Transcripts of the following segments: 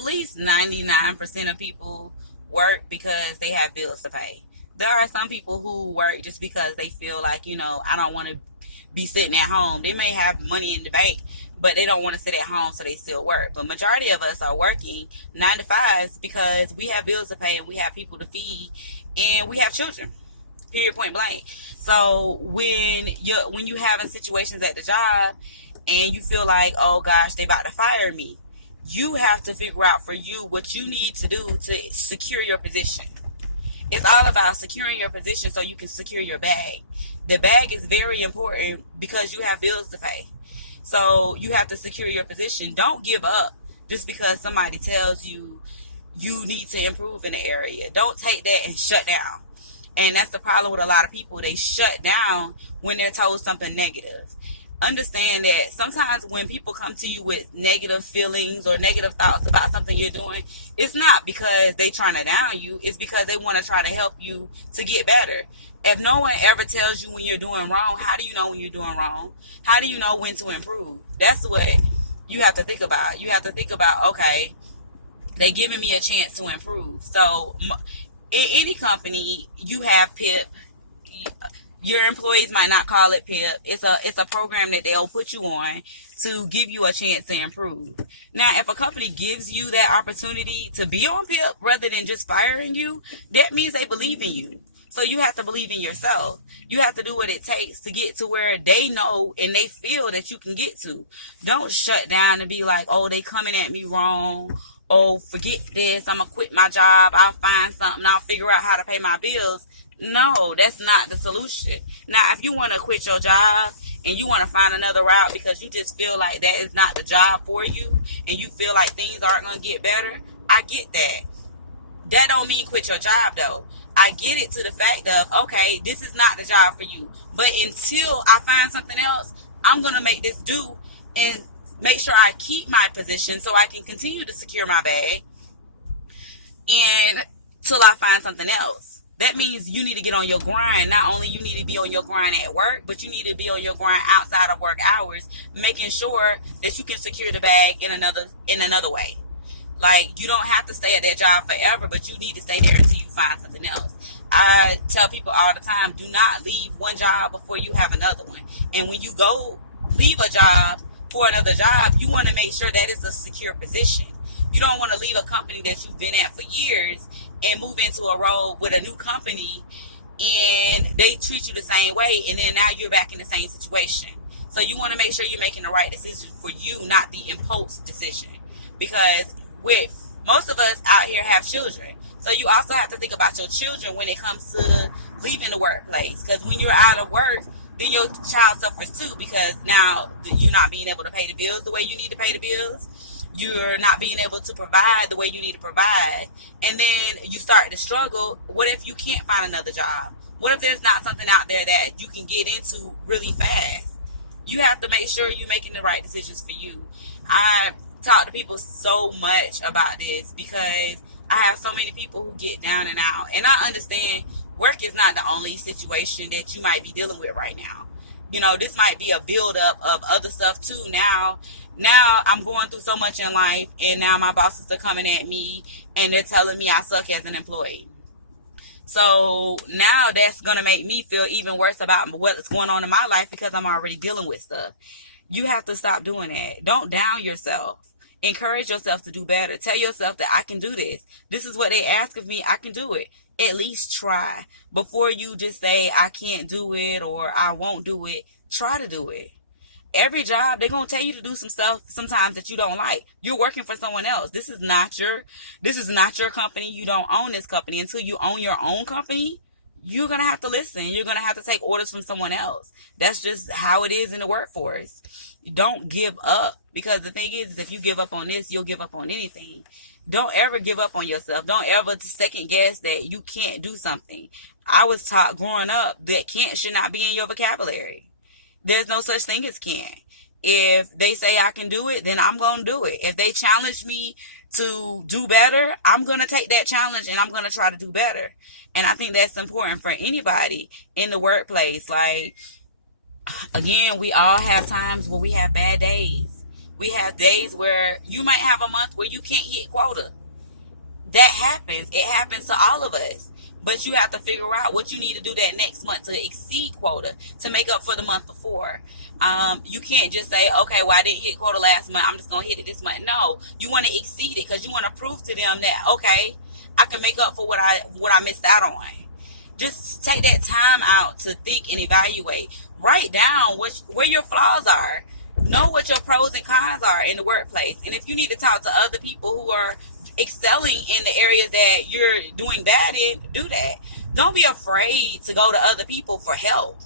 at least 99% of people work because they have bills to pay. There are some people who work just because they feel like, I don't want to be sitting at home. They may have money in the bank, but they don't want to sit at home, so they still work. But majority of us are working 9 to 5s because we have bills to pay and we have people to feed and we have children. Period, point blank. So when you having situations at the job and you feel like, oh gosh, they about to fire me, you have to figure out for you what you need to do to secure your position. It's all about securing your position so you can secure your bag. The bag is very important because you have bills to pay. So you have to secure your position. Don't give up just because somebody tells you you need to improve in the area. Don't take that and shut down. And that's the problem with a lot of people. They shut down when they're told something negative. Understand that sometimes when people come to you with negative feelings or negative thoughts about something you're doing, it's not because they're trying to down you. It's because they want to try to help you to get better. If no one ever tells you when you're doing wrong, how do you know when you're doing wrong? How do you know when to improve? That's what you have to think about. You have to think about, okay, they're giving me a chance to improve. So in any company, you have PIP. Your employees might not call it PIP. It's a program that they'll put you on to give you a chance to improve. Now, if a company gives you that opportunity to be on PIP rather than just firing you, that means they believe in you. So you have to believe in yourself. You have to do what it takes to get to where they know and they feel that you can get to. Don't shut down and be like, oh, they coming at me wrong. Oh, forget this. I'm going to quit my job. I'll find something. I'll figure out how to pay my bills. No, that's not the solution. Now, if you want to quit your job and you want to find another route because you just feel like that is not the job for you and you feel like things aren't going to get better, I get that. That don't mean quit your job, though. I get it to the fact of, okay, this is not the job for you. But until I find something else, I'm going to make this do and make sure I keep my position so I can continue to secure my bag and till I find something else. That means you need to get on your grind. Not only you need to be on your grind at work, but you need to be on your grind outside of work hours, making sure that you can secure the bag in another way. Like, you don't have to stay at that job forever, but you need to stay there until you find something else. I tell people all the time, do not leave one job before you have another one. And when you go leave a job for another job, you want to make sure that it's a secure position. You don't want to leave a company that you've been at for years and move into a role with a new company and they treat you the same way, and then now you're back in the same situation. So you want to make sure you're making the right decision for you, not the impulse decision. Because with most of us out here have children. So you also have to think about your children when it comes to leaving the workplace. Because when you're out of work, then your child suffers too, because now you're not being able to pay the bills the way you need to pay the bills. You're not being able to provide the way you need to provide. And then you start to struggle. What if you can't find another job? What if there's not something out there that you can get into really fast? You have to make sure you're making the right decisions for you. I talk to people so much about this because I have so many people who get down and out. And I understand work is not the only situation that you might be dealing with right now. You know, this might be a buildup of other stuff too. Now I'm going through so much in life, and now my bosses are coming at me and they're telling me I suck as an employee. So now that's going to make me feel even worse about what's going on in my life because I'm already dealing with stuff. You have to stop doing that. Don't down yourself. Encourage yourself to do better. Tell yourself that I can do this. This is what they ask of me. I can do it. At least try. Before you just say I can't do it or I won't do it, try to do it. Every job, they're going to tell you to do some stuff sometimes that you don't like. You're working for someone else. This is not your company. You don't own this company. Until you own your own company, you're going to have to listen. You're going to have to take orders from someone else. That's just how it is in the workforce. Don't give up, because the thing is if you give up on this, you'll give up on anything. Don't ever give up on yourself. Don't ever second guess that you can't do something. I was taught growing up that can't should not be in your vocabulary. There's no such thing as can't. If they say I can do it, then I'm going to do it. If they challenge me to do better, I'm going to take that challenge and I'm going to try to do better. And I think that's important for anybody in the workplace. Like, again, we all have times where we have bad days. We have days where you might have a month where you can't hit quota. That happens. It happens to all of us. But you have to figure out what you need to do that next month to exceed quota, to make up for the month before. You can't just say, okay, well, I didn't hit quota last month, I'm just going to hit it this month. No, you want to exceed it because you want to prove to them that, okay, I can make up for what I missed out on. Just take that time out to think and evaluate. Write down where your flaws are. Know what your pros and cons are in the workplace. And if you need to talk to other people who are excelling in the areas that you're doing bad in, do that. Don't be afraid to go to other people for help.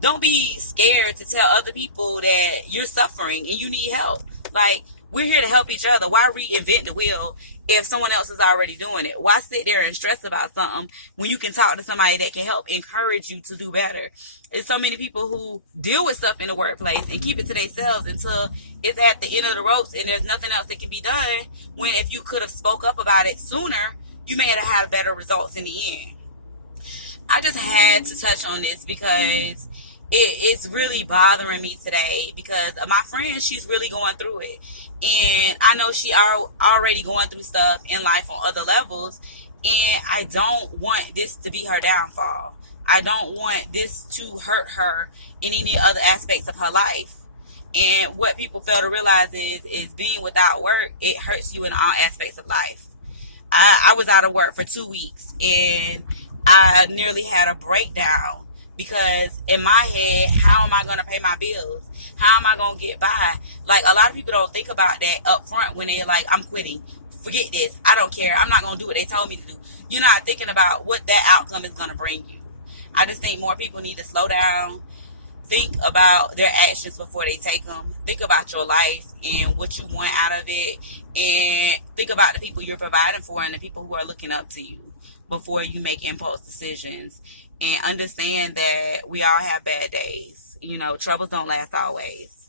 Don't be scared to tell other people that you're suffering and you need help. Like, we're here to help each other. Why reinvent the wheel if someone else is already doing it? Why sit there and stress about something when you can talk to somebody that can help encourage you to do better? There's so many people who deal with stuff in the workplace and keep it to themselves until it's at the end of the ropes and there's nothing else that can be done, when if you could have spoke up about it sooner, you may have had better results in the end. I just had to touch on this because it's really bothering me today, because my friend, she's really going through it. And I know she already going through stuff in life on other levels. And I don't want this to be her downfall. I don't want this to hurt her in any other aspects of her life. And what people fail to realize is being without work, it hurts you in all aspects of life. I was out of work for 2 weeks and I nearly had a breakdown. Because in my head, how am I going to pay my bills? How am I going to get by? Like, a lot of people don't think about that up front when they're like, I'm quitting. Forget this. I don't care. I'm not going to do what they told me to do. You're not thinking about what that outcome is going to bring you. I just think more people need to slow down. Think about their actions before they take them. Think about your life and what you want out of it. And think about the people you're providing for and the people who are looking up to you before you make impulse decisions. And understand that we all have bad days. You know, troubles don't last always.